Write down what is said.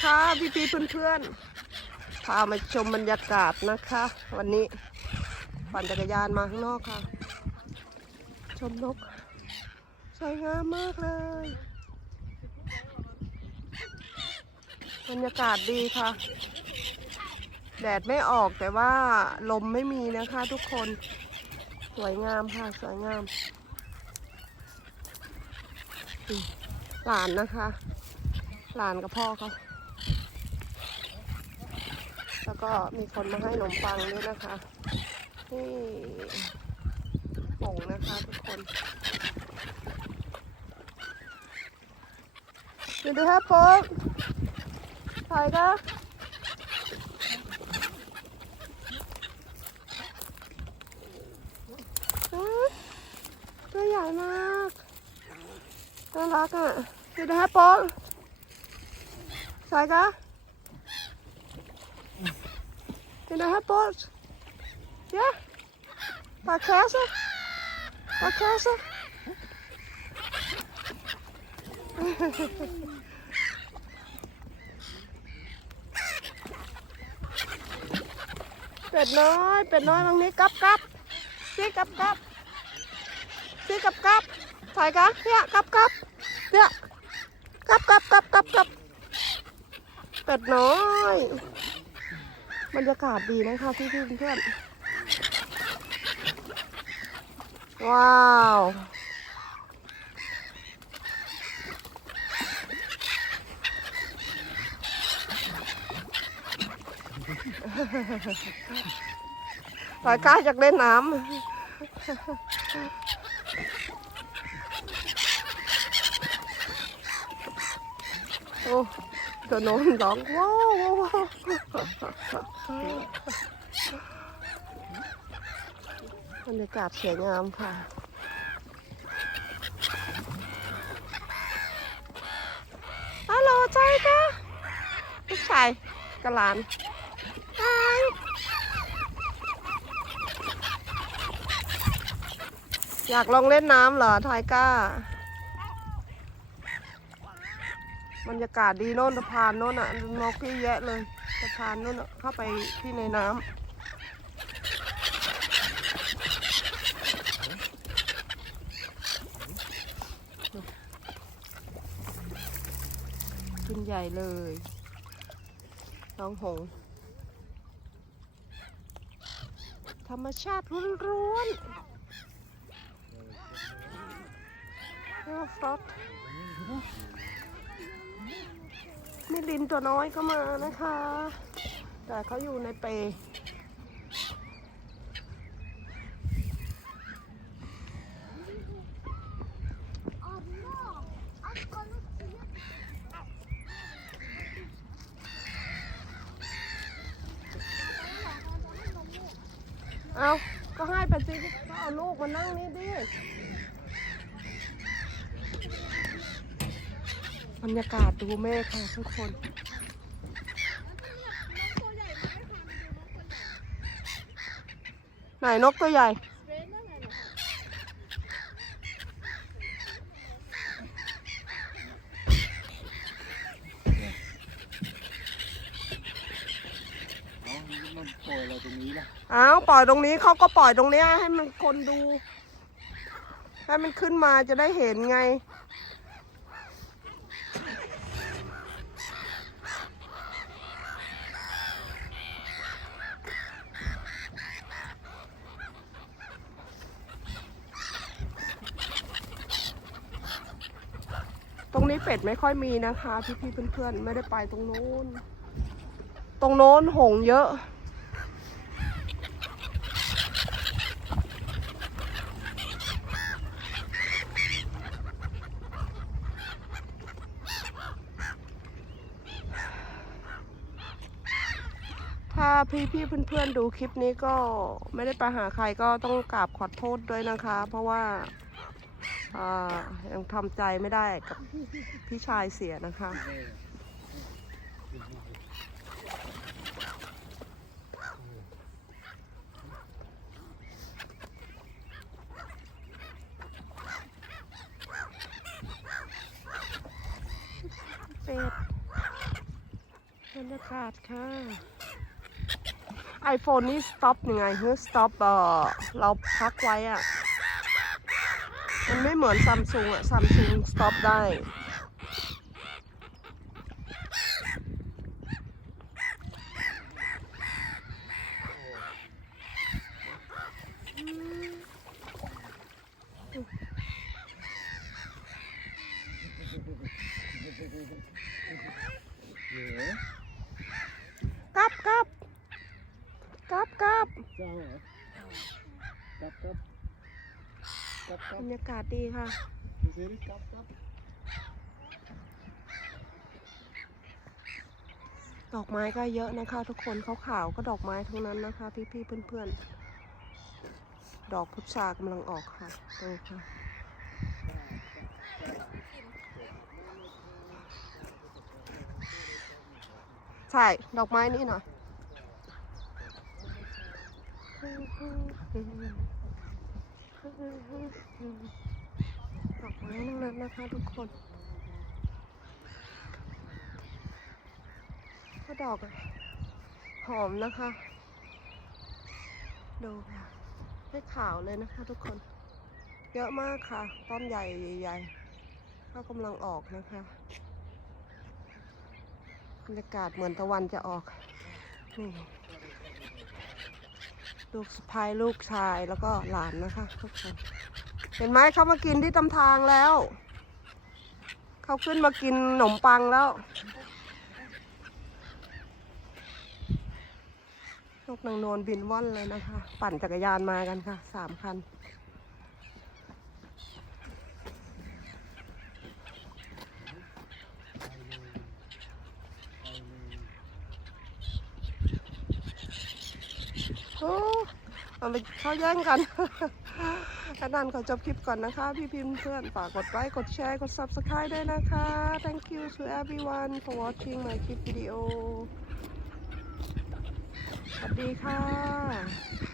ค่ะพี่พี่เพื่อนเพื่อนๆพามาชมบรรยากาศนะคะ วันนี้ปั่นจักรยานมาข้างนอกค่ะ ชมนกสวยงามมากเลย บรรยากาศดีค่ะ แดดไม่ออกแต่ว่าลมไม่มีนะคะทุกคนสวยงามค่ะ สวยงามหลานนะคะ หลานกับพ่อเขา แล้วก็มีคนมาให้ขนมปังด้วยนะคะนี่ผงนะคะทุกคนดูดูฮะโป๊กถ่ายกันตัวใหญ่มากน่ารักอะดูดูฮะป๊กถ่ายกัน Can I have both? Yeah? Paar kazen? Paar kazen? เป็ดน้อยเป็ดน้อยตรงนี้กับกับซีกับกับซีกับกับถ่ายกันเนี่ยกั บรรยากาศดีนะคะพี่เพื่อนว้าวหลายก้าอยากเล่นน้ำโอ้ ตัวโน้นร้องว้าวว้าวบรรยากาศสวยงามค่ะฮัลโหลใจจ้ะลูกชายกะหลานอยากลองเล่นน้ำเหรอไทก้า บ รรยากาศดีโน่นสะพานโน่นอะนกเยอะแยะเลยสะพานโน่นเข้าไปที่ในน้ำขึ้นใหญ่เลยน้องหง ธรรมชาติร้วนๆเรียกว่าฟรอส มิลินตัวน้อยก็มานะคะ แต่เขาอยู่ในเปรเอา ก็ให้ไปสิก็เอาลูกมานั่งนี่ดิ บรรยากาศดูเมฆค่ะทุกคนไหนนกตัวใหญ่ เอามันปล่อยเราตรงนี้ล่ะอ้าวปล่อยตรงนี้เขาก็ปล่อยตรงเนี้ยให้มันคนดู ให้มันขึ้นมาจะได้เห็นไง ตรงนี้เป็ดไม่ค่อยมีนะคะ พี่ๆเพื่อนๆไม่ได้ไปตรงโน้น ตรงโน้นหงเยอะ ถ้าพี่ๆเพื่อนๆดูคลิปนี้ก็ไม่ได้ไปหาใครก็ต้องกราบขอโทษด้วยนะคะ เพราะว่า ยังทำใจไม่ได้กับพี่ชายเสียนะคะ เป็ดบรรยากาศค่ะ iPhone นี่ stop ยังไงคือ stop เอ่อเราพักไว้อะ มันไม่เหมือนซัมซุงอะซัมซุง stop ได้ กลับกลับกลับกลับ กับกับกับกับบรรยากาศดีค่ะดูสิกับกับดอกไม้ก็เยอะนะคะ ทุกคนขาวๆก็ดอกไม้ทั้งนั้นนะคะ พี่ๆเพื่อนๆ ดอกพุทรากำลังออกค่ะดูค่ะใช่ดอกไม้นี่หน่อย ดอกไม้ทั้งนั้นนะคะทุกคนก็ดอกหอมนะคะ ดูค่ะไม่ขาวเลยนะคะทุกคน เยอะมากค่ะ ต้นใหญ่ใหญ่ๆก็กำลังออกนะคะบรรยากาศเหมือนตะวันจะออกนี่ ลูกสะพายลูกชายแล้วก็หลานนะคะทุกคนเห็นไหมเขามากินที่ตำทางแล้ว เขาขึ้นมากินขนมปังแล้วนกนางนวลบินว่อนเลยนะคะ ปั่นจักรยานมากันค่ะสามคัน โอ้ เอาไปเขาแย่งกันขนานขอจบคลิปก่อนนะคะ พี่พิมพ์เพื่อนฝากกดไลค์กดแชร์กด subscribe ด้วยนะคะ thank you to everyone for watching my clip video สวัสดีค่ะ